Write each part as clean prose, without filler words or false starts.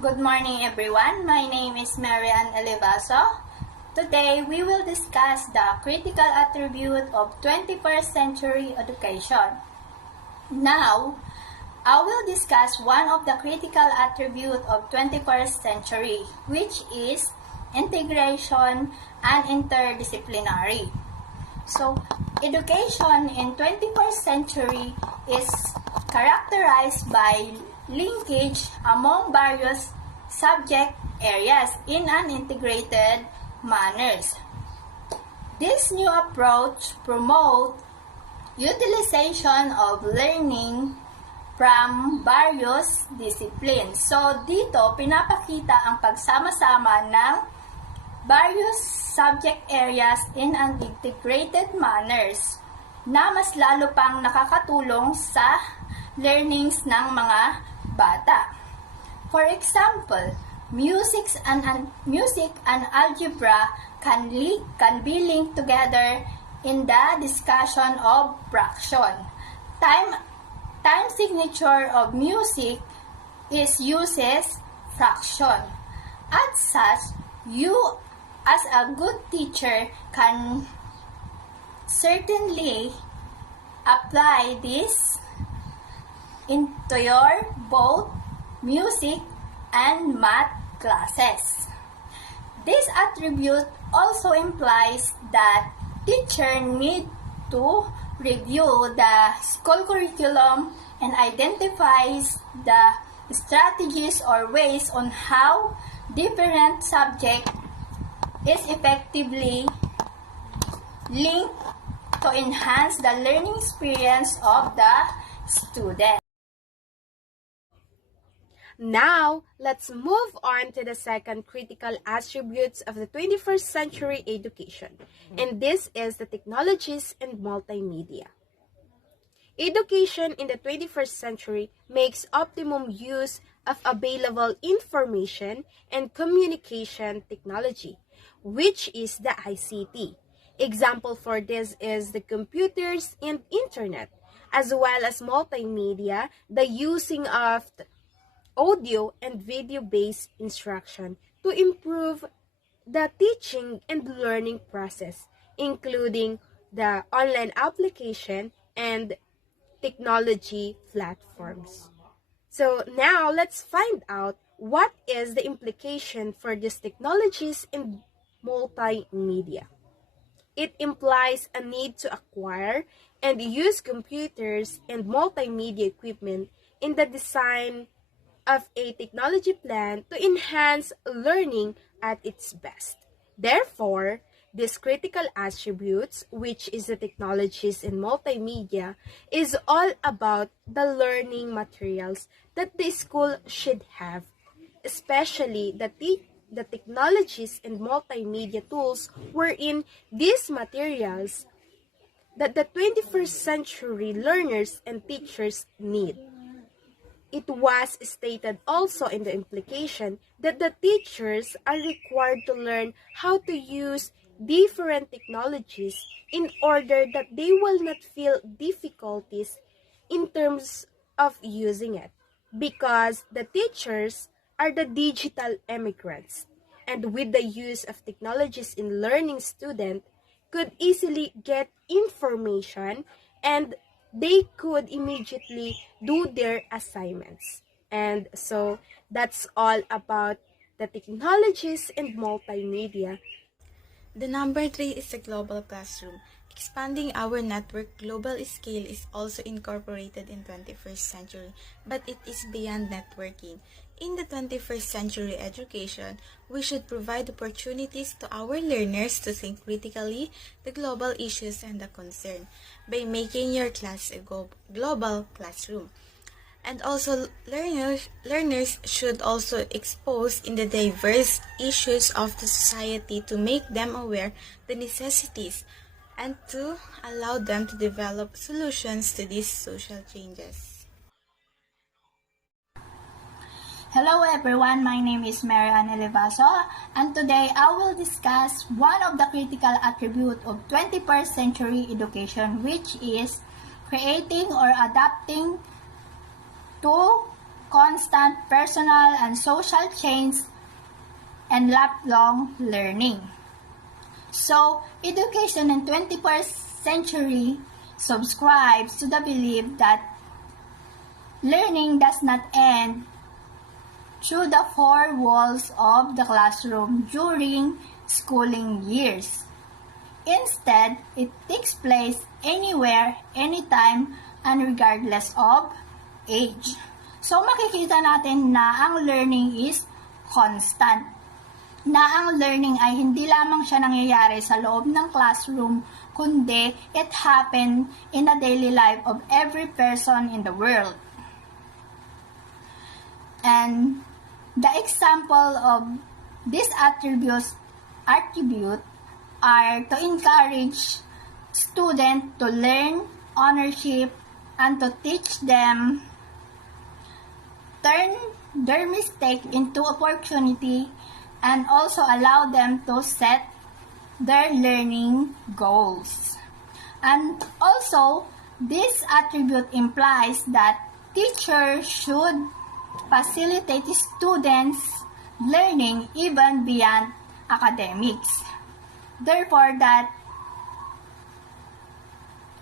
Good morning everyone, my name is Marian Elevaso. Today we will discuss the critical attribute of 21st century education. Now, I will discuss one of the critical attributes of 21st century, which is integration and interdisciplinary. So, education in 21st century is characterized by linkage among various subject areas in an integrated manner. This new approach promotes utilization of learning from various disciplines. So, dito, pinapakita ang pagsama-sama ng various subject areas in an integrated manners na mas lalo pang nakakatulong sa learnings ng mga bata. For example, music and algebra can be linked together in the discussion of fraction. Time signature of music uses fraction. As such, you as a good teacher can certainly apply this into your both music and math classes. This attribute also implies that teacher need to review the school curriculum and identifies the strategies or ways on how different subject is effectively linked to enhance the learning experience of the student. Now, let's move on to the second critical attributes of the 21st century education, and this is the technologies and multimedia. Education in the 21st century makes optimum use of available information and communication technology, which is the ICT. Example for this is the computers and internet, as well as multimedia, the using of audio and video-based instruction to improve the teaching and learning process, including the online application and technology platforms. So now let's find out what is the implication for these technologies in multimedia. It implies a need to acquire and use computers and multimedia equipment in the design of a technology plan to enhance learning at its best. Therefore, these critical attributes, which is the technologies in multimedia, is all about the learning materials that the school should have, especially the technologies and multimedia tools wherein these materials that the 21st century learners and teachers need. It was stated also in the implication that the teachers are required to learn how to use different technologies in order that they will not feel difficulties in terms of using it, because the teachers are the digital immigrants, and with the use of technologies in learning, student could easily get information and they could immediately do their assignments. And so that's all about the technologies and multimedia. The number 3 is the global classroom. Expanding our network global scale is also incorporated in 21st century, but it is beyond networking. In the 21st century education, we should provide opportunities to our learners to think critically the global issues and the concern by making your class a global classroom. And also, learners should also expose in the diverse issues of the society to make them aware the necessities and to allow them to develop solutions to these social changes. Hello everyone, my name is Marian Elevaso, and today I will discuss one of the critical attributes of 21st century education, which is creating or adapting to constant personal and social change, and lifelong learning. So, education in 21st century subscribes to the belief that learning does not end through the four walls of the classroom during schooling years. Instead, it takes place anywhere, anytime, and regardless of age. So, makikita natin na ang learning is constant. Na ang learning ay hindi lamang siya nangyayari sa loob ng classroom, kundi it happen in the daily life of every person in the world. And the example of these attribute are to encourage students to learn ownership and to teach them turn their mistake into opportunity and also allow them to set their learning goals. And also, this attribute implies that teachers should facilitate students' learning even beyond academics. Therefore, that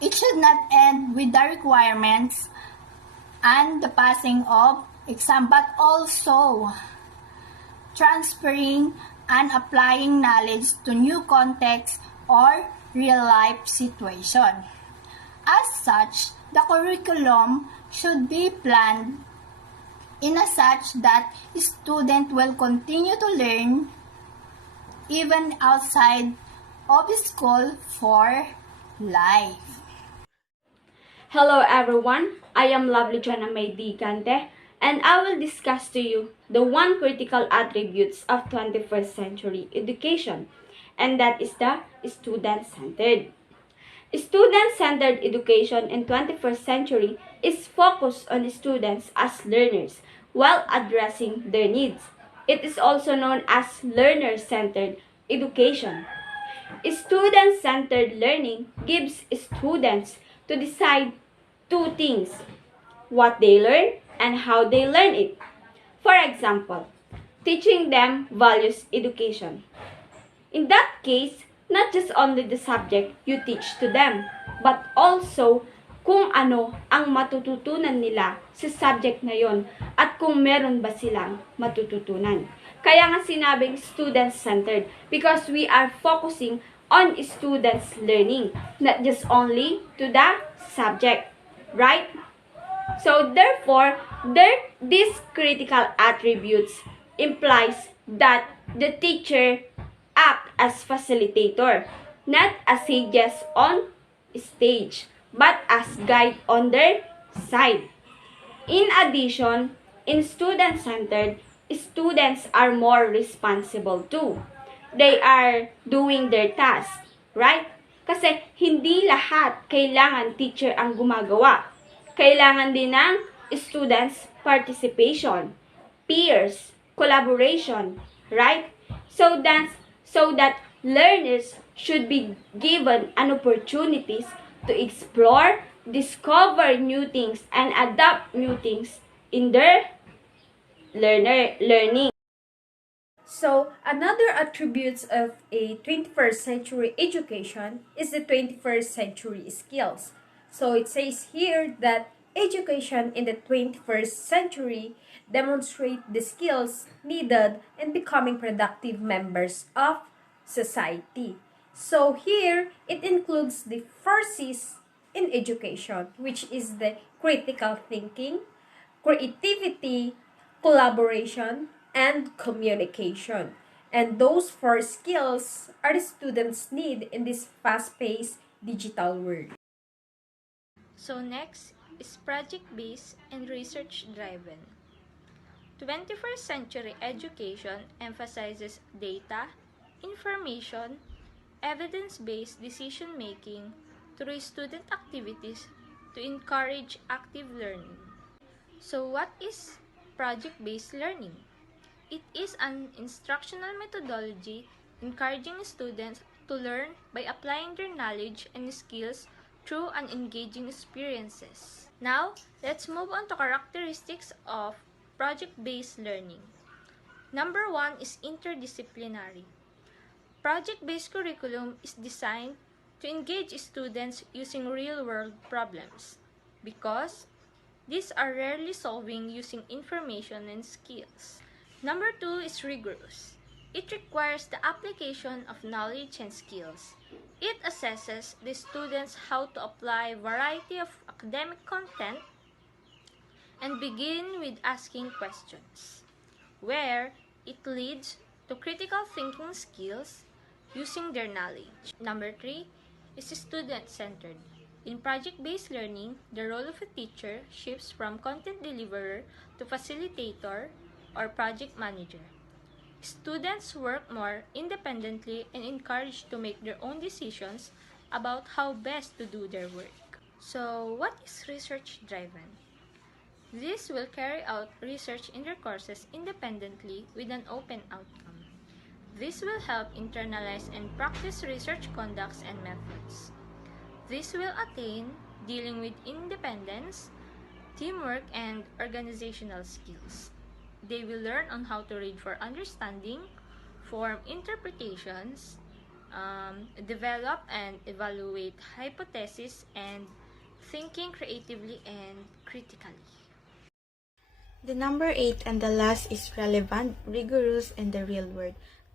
it should not end with the requirements and the passing of exam, but also transferring and applying knowledge to new contexts or real-life situation. As such, the curriculum should be planned in a such that students will continue to learn even outside of school for life. Hello everyone, I am Lovely Joanna May Digante, and I will discuss to you the one critical attributes of 21st century education, and that is the student-centered. Student-centered education in 21st century is focused on students as learners while addressing their needs. It is also known as learner-centered education. Student-centered learning gives students to decide two things: what they learn and how they learn it. For example, teaching them values education. In that case, not just only the subject you teach to them, but also kung ano ang matututunan nila sa subject na yon at kung meron ba silang matututunan. Kaya nga sinabing student-centered because we are focusing on students' learning, not just only to the subject, right? So therefore, these critical attributes implies that the teacher act as facilitator, not as sages on stage, but as guide on their side. In addition, in student-centered, students are more responsible too. They are doing their task, right? Kasi hindi lahat kailangan teacher ang gumagawa. Kailangan din ng students' participation, peers, collaboration, right? So that learners should be given an opportunities to explore, discover new things, and adapt new things in their learning. So, another attributes of a 21st century education is the 21st century skills. So, it says here that education in the 21st century demonstrate the skills needed in becoming productive members of society. So, here, it includes the first C's in education, which is the critical thinking, creativity, collaboration, and communication. And those four skills are the students need in this fast-paced digital world. So next is project-based and research-driven. 21st century education emphasizes data, information, evidence-based decision-making through student activities to encourage active learning. So what is project-based learning? It is an instructional methodology encouraging students to learn by applying their knowledge and skills through an engaging experiences. Now, let's move on to characteristics of project-based learning. Number 1 is interdisciplinary. Project-based curriculum is designed to engage students using real-world problems because these are rarely solving using information and skills. Number 2 is rigorous. It requires the application of knowledge and skills. It assesses the students how to apply a variety of academic content and begin with asking questions, where it leads to critical thinking skills using their knowledge. Number 3 is student-centered. In project-based learning, the role of a teacher shifts from content deliverer to facilitator or project manager. Students work more independently and encouraged to make their own decisions about how best to do their work. So, what is research-driven? This will carry out research in their courses independently with an open outcome. This will help internalize and practice research conducts and methods. This will attain dealing with independence, teamwork, and organizational skills. They will learn on how to read for understanding, form interpretations, develop and evaluate hypotheses, and thinking creatively and critically. The number 8 and the last is relevant, rigorous, and the real world.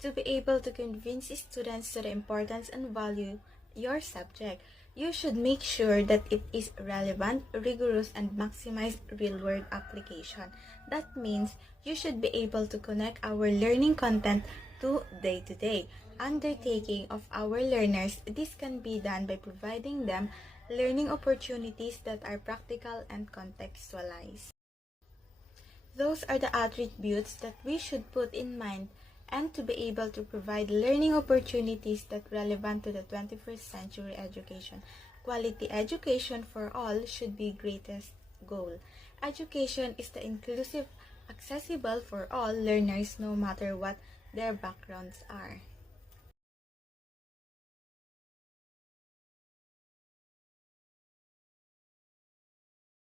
To be able to convince students to the importance and value your subject, you should make sure that it is relevant, rigorous, and maximize real-world application. That means you should be able to connect our learning content to day-to-day undertaking of our learners. This can be done by providing them learning opportunities that are practical and contextualized. Those are the attributes that we should put in mind and to be able to provide learning opportunities that are relevant to the 21st century education. Quality education for all should be greatest goal. Education is the inclusive, accessible for all learners no matter what their backgrounds are.